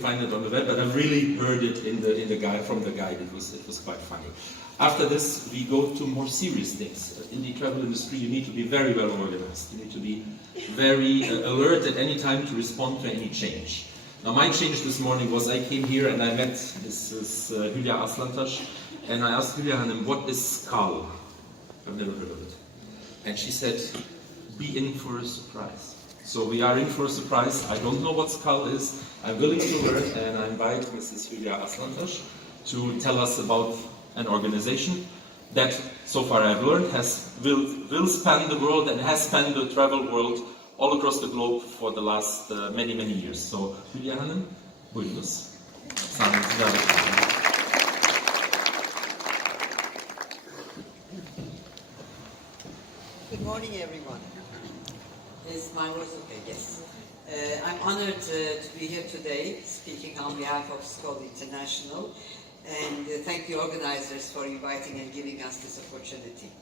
find it on the web, but I've really heard it in the guide from the guide. It was quite funny. After this, we go to more serious things. In the travel industry, you need to be very well organized. You need to be very alert at any time to respond to any change. Now, my change this morning was I came here and I met Hulya Aslantas, and I asked Hulya Hanım, what is skull? I've never heard of it. And she said, be in for a surprise. So we are in for a surprise. I don't know what skull is. I'm willing to learn, and I invite Mrs. Hulya Aslantas to tell us about an organization that, so far I've learned, will span the world and has spanned the travel world all across the globe for the last many years. So, Hulya Hanım, buyurunuz. Good morning, everyone. Is my voice okay? Yes. I'm honored to be here today, speaking on behalf of SCOL International, and thank the organizers for inviting and giving us this opportunity.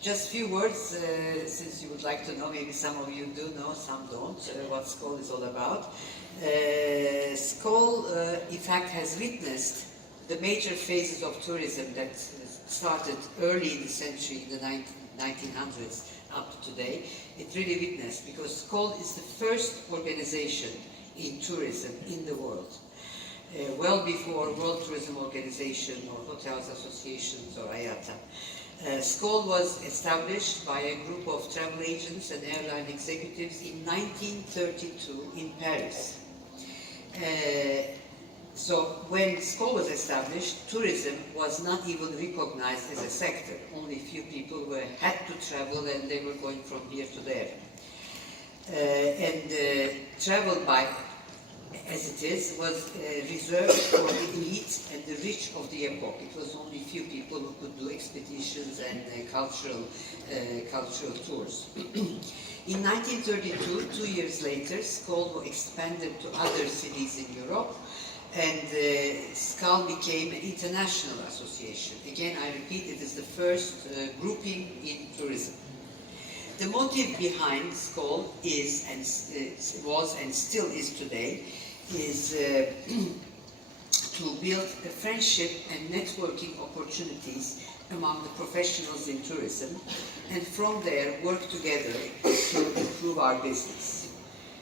Just a few words, since you would like to know, maybe some of you do know, some don't, what SCOL is all about. SCOL, in fact, has witnessed the major phases of tourism that started early in the century, in the 1900s, up to today. It really witnessed, because SCOL is the first organization in tourism in the world. Well before World Tourism Organization or Hotels Associations or IATA. SCOL was established by a group of travel agents and airline executives in 1932 in Paris. So when SCOL was established, tourism was not even recognized as a sector. Only a few people had to travel, and they were going from here to there. Travel by, as it is, was reserved for the elite and the rich of the epoch. It was only a few people who could do expeditions and cultural tours. In 1932, 2 years later, SCOL expanded to other cities in Europe, and SCOL became an international association. Again, I repeat, it is the first grouping in tourism. The motive behind SCOL is, and was and still is today, is to build a friendship and networking opportunities among the professionals in tourism, and from there work together to improve our business.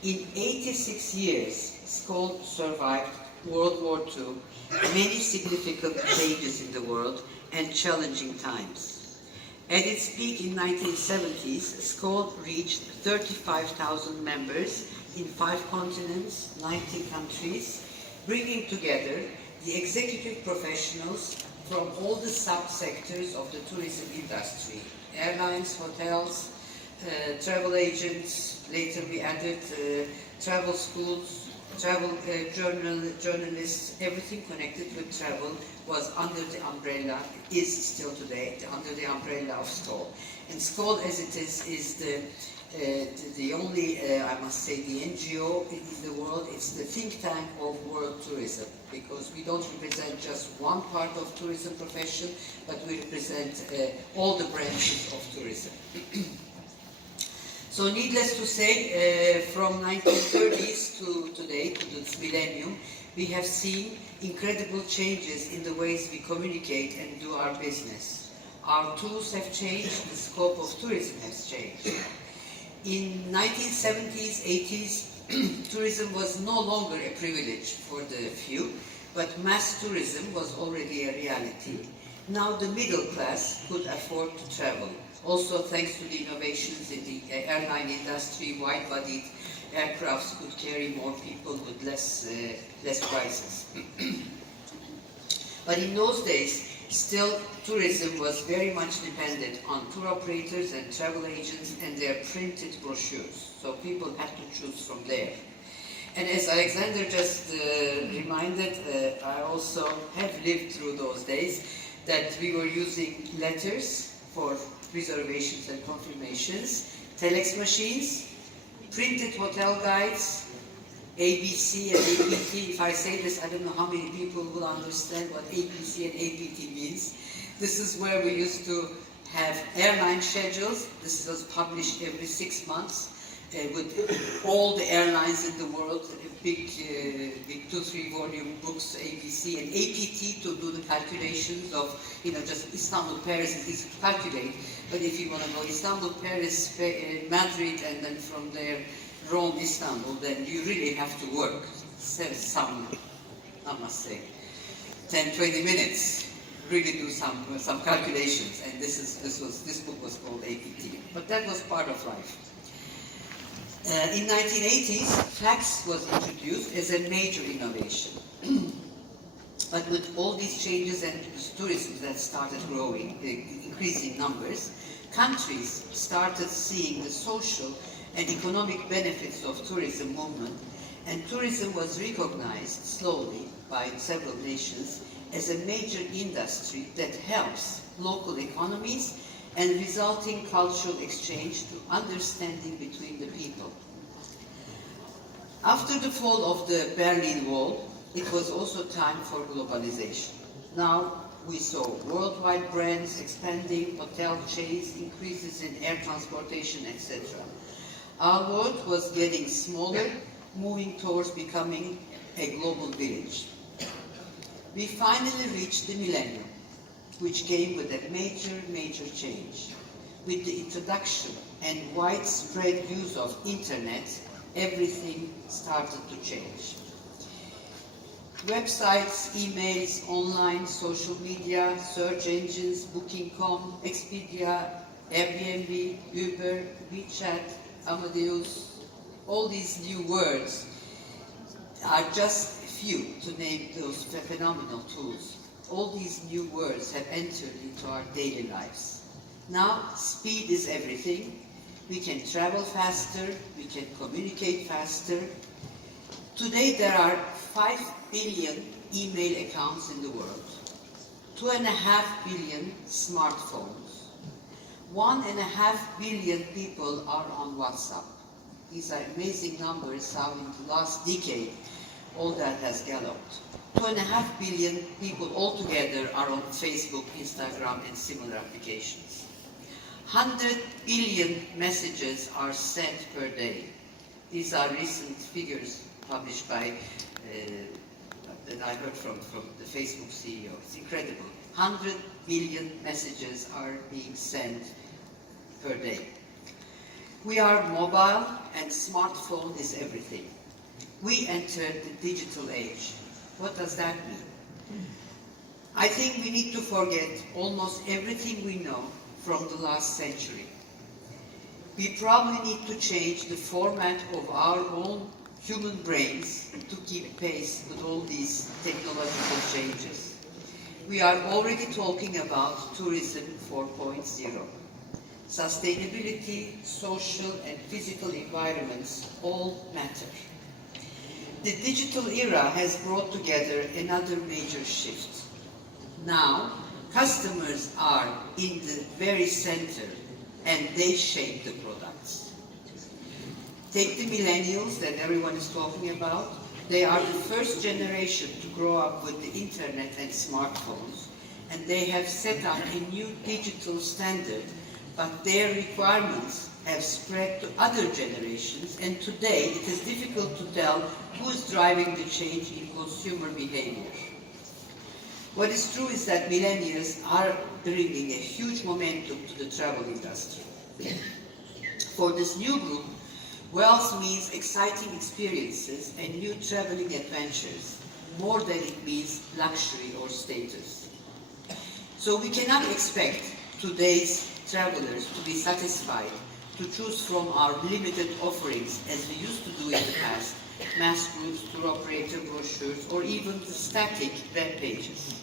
In 86 years, SCOL survived World War II, many significant changes in the world, and challenging times. At its peak in 1970s, SCOL reached 35,000 members in 5 continents, 90 countries, bringing together the executive professionals from all the subsectors of the tourism industry: airlines, hotels, travel agents. Later we added travel schools, travel journalists. Everything connected with travel was under the umbrella, is still today, under the umbrella of SCOL. And SCOL, as it is the only, I must say, the NGO in the world. It's the think tank of world tourism, because we don't represent just one part of tourism profession, but we represent all the branches of tourism. So needless to say, from 1930s to today, to this millennium, we have seen incredible changes in the ways we communicate and do our business. Our tools have changed, the scope of tourism has changed. In 1970s, 80s, tourism was no longer a privilege for the few, but mass tourism was already a reality. Now the middle class could afford to travel. Also, thanks to the innovations in the airline industry, wide-bodied aircrafts could carry more people with less prices. But in those days, still, tourism was very much dependent on tour operators and travel agents and their printed brochures. So people had to choose from there. And as Alexander just reminded, I also have lived through those days that we were using letters for reservations and confirmations, telex machines, printed hotel guides, ABC and APT. If I say this, I don't know how many people will understand what ABC and APT means. This is where we used to have airline schedules. This was published every 6 months. with all the airlines in the world, big 2-3 volume books, ABC and APT, to do the calculations of, just Istanbul, Paris is easy to calculate, but if you want to go Istanbul, Paris, Madrid, and then from there Rome, Istanbul, then you really have to work some, I must say, 10-20 minutes, really do some calculations, and this book was called APT, but that was part of life. In 1980s, flax was introduced as a major innovation. But with all these changes and tourism that started growing, increasing numbers, countries started seeing the social and economic benefits of tourism movement, and tourism was recognized slowly by several nations as a major industry that helps local economies and resulting cultural exchange to understanding between the people. After the fall of the Berlin Wall, it was also time for globalization. Now we saw worldwide brands expanding, hotel chains, increases in air transportation, etc. Our world was getting smaller, moving towards becoming a global village. We finally reached the millennium, which came with a major change. With the introduction and widespread use of internet, everything started to change. Websites, emails, online, social media, search engines, Booking.com, Expedia, Airbnb, Uber, WeChat, Amadeus, all these new words are just few to name those phenomenal tools. All these new words have entered into our daily lives. Now, speed is everything. We can travel faster, we can communicate faster. Today there are 5 billion email accounts in the world, 2.5 billion smartphones, 1.5 billion people are on WhatsApp. These are amazing numbers how in the last decade all that has galloped. 2.5 billion people altogether are on Facebook, Instagram, and similar applications. 100 billion messages are sent per day. These are recent figures published by, that I heard from the Facebook CEO. It's incredible. 100 billion messages are being sent per day. We are mobile and smartphone is everything. We entered the digital age. What does that mean? I think we need to forget almost everything we know from the last century. We probably need to change the format of our own human brains to keep pace with all these technological changes. We are already talking about tourism 4.0. Sustainability, social and physical environments all matter. The digital era has brought together another major shift. Now, customers are in the very center and they shape the products. Take the millennials that everyone is talking about. They are the first generation to grow up with the internet and smartphones, and they have set up a new digital standard, but their requirements have spread to other generations, and today it is difficult to tell who is driving the change in consumer behavior. What is true is that millennials are bringing a huge momentum to the travel industry. For this new group, wealth means exciting experiences and new traveling adventures, more than it means luxury or status. So we cannot expect today's travelers to be satisfied to choose from our limited offerings as we used to do in the past, mass groups, tour operator brochures, or even the static web pages.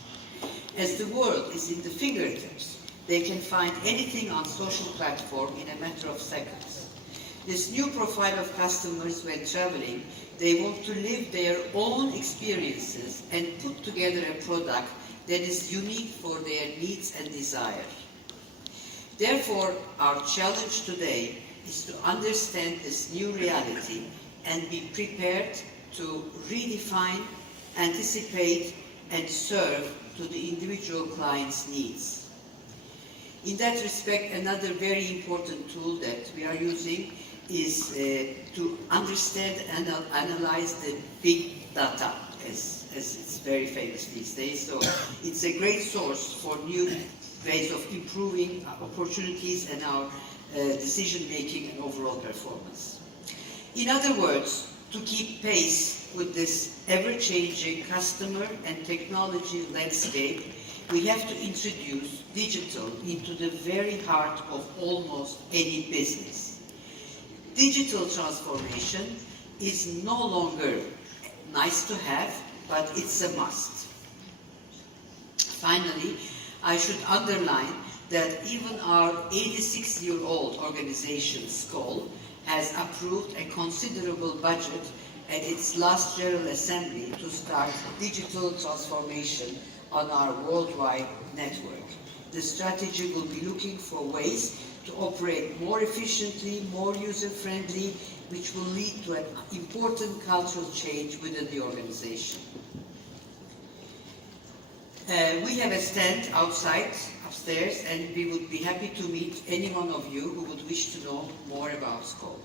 As the world is in the fingertips, they can find anything on social platform in a matter of seconds. This new profile of customers when traveling, they want to live their own experiences and put together a product that is unique for their needs and desire. Therefore, our challenge today is to understand this new reality and be prepared to redefine, anticipate, and serve to the individual client's needs. In that respect, another very important tool that we are using is to understand and analyze the big data, as it's very famous these days. So it's a great source for new ways of improving opportunities and our decision-making and overall performance. In other words, to keep pace with this ever-changing customer and technology landscape, we have to introduce digital into the very heart of almost any business. Digital transformation is no longer nice to have, but it's a must. Finally, I should underline that even our 86-year-old organization, SKOL, has approved a considerable budget at its last General Assembly to start digital transformation on our worldwide network. The strategy will be looking for ways to operate more efficiently, more user-friendly, which will lead to an important cultural change within the organization. We have a stand outside, upstairs, and we would be happy to meet any one of you who would wish to know more about SKOL.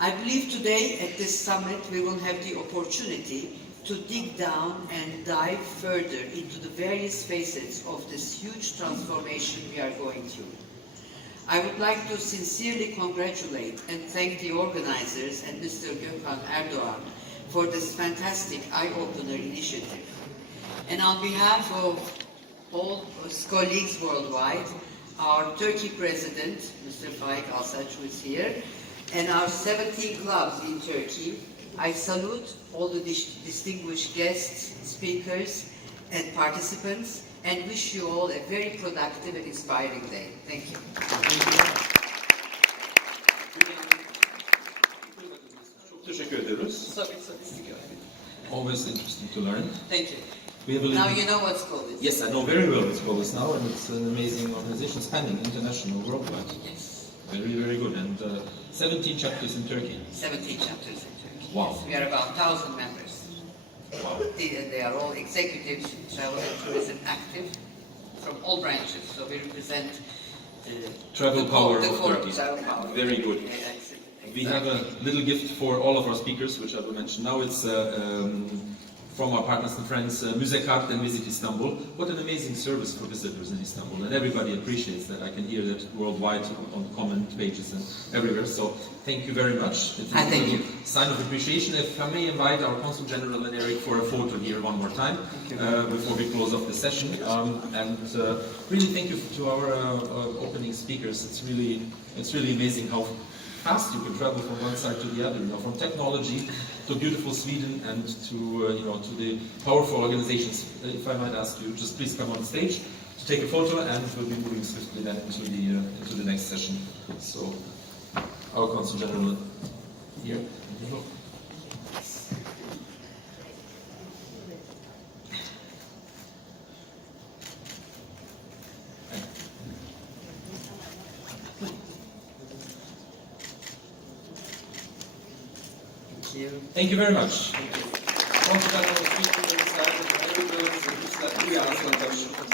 I believe today at this summit we will have the opportunity to dig down and dive further into the various facets of this huge transformation we are going through. I would like to sincerely congratulate and thank the organizers and Mr. Gökhan Erdoğan for this fantastic eye-opener initiative. And on behalf of all colleagues worldwide, our Turkey President, Mr. Faik Alsaç, who is here, and our 17 clubs in Turkey, I salute all the distinguished guests, speakers, and participants, and wish you all a very productive and inspiring day. Thank you. Çok teşekkür ediyoruz. So sophisticated. Always interesting to learn. Thank you. We have a Now you know what SKOL is. Yes, I know very well what SKOL is now, and it's an amazing organization spanning international, worldwide. Yes. Very, very good. And 17 chapters in Turkey. 17 chapters in Turkey. Wow. Yes, we are about 1,000 members. Wow. They are all executives, travel and tourism active from all branches. So we represent the Travel power of core Turkey. travel power. Very good. We have a little gift for all of our speakers, which I will mention now. It's from our partners and friends, Uzakrota and Visit Istanbul. What an amazing service for visitors in Istanbul, and everybody appreciates that. I can hear that worldwide on comment pages and everywhere. So thank you very much. It's Thank you. Sign of appreciation. If I may invite our Consul General and Eric for a photo here one more time before we close off the session. Really thank you to our opening speakers. It's really amazing how fast you can travel from one side to the other. From technology to beautiful Sweden and to to the powerful organizations. If I might ask you, just please come on stage to take a photo, and we'll be moving swiftly then into the next session. So, our Consul General here. Thank you very much.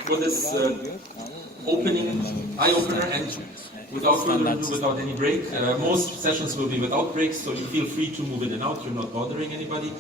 For this opening, eye-opener, and without further ado, without any break. Most sessions will be without breaks, so you feel free to move in and out. You're not bothering anybody.